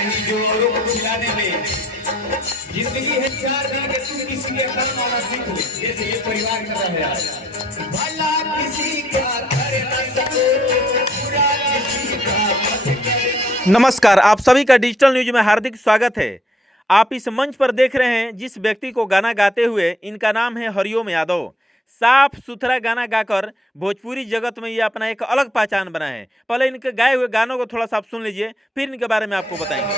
नहीं जो औरों को खिलाने में। जिंदगी है 4 दिन के, तू किसी के कर्म आना सीखो, जैसे ये परिवार कर रहा है आज। भला किसी का कर न सको, बुरा किसी का मत करे। नमस्कार, आप सभी का डिजिटल न्यूज में हार्दिक स्वागत है। आप इस मंच पर देख रहे हैं जिस व्यक्ति को गाना गाते हुए, इनका नाम है हरिओम यादव। साफ सुथरा गाना गाकर भोजपुरी जगत में ये अपना एक अलग पहचान बनाए हैं। पहले इनके गाए हुए गानों को थोड़ा सा आप सुन लीजिए, फिर इनके बारे में आपको बताएंगे।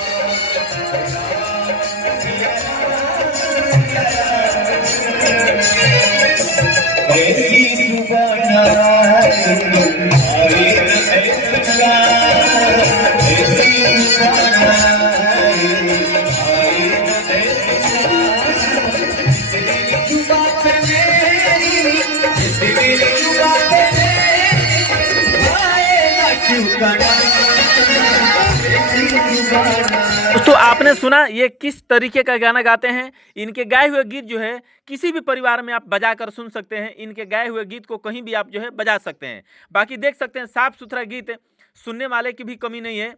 दोस्तों, आपने सुना ये किस तरीके का गाना गाते हैं। इनके गाए हुए गीत जो है किसी भी परिवार में आप बजा कर सुन सकते हैं। इनके गाए हुए गीत को कहीं भी आप जो है बजा सकते हैं। बाकी देख सकते हैं साफ सुथरा गीत, सुनने वाले की भी कमी नहीं है।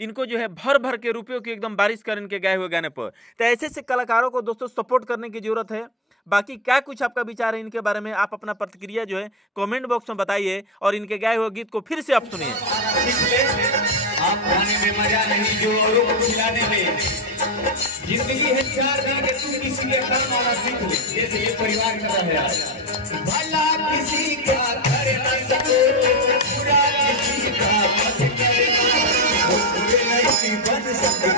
इनको जो है भर भर के रुपयों की एकदम बारिश कर इनके गाए हुए गाने पर। तो ऐसे से कलाकारों को दोस्तों सपोर्ट करने की जरूरत है। बाकी क्या कुछ आपका विचार है इनके बारे में, आप अपना प्रतिक्रिया जो है कमेंट बॉक्स में बताइए और इनके गाए हुए गीत को फिर से आप सुनिए। आप खाने में मजा नहीं जो औरों को खिलाने में। जिंदगी है 4 दिन के, तू किसी के कर्म आना सीखो, जैसे ये परिवार कर रहा है आज। भला किसी का कर न सको, बुरा किसी का मत करे। बन सकते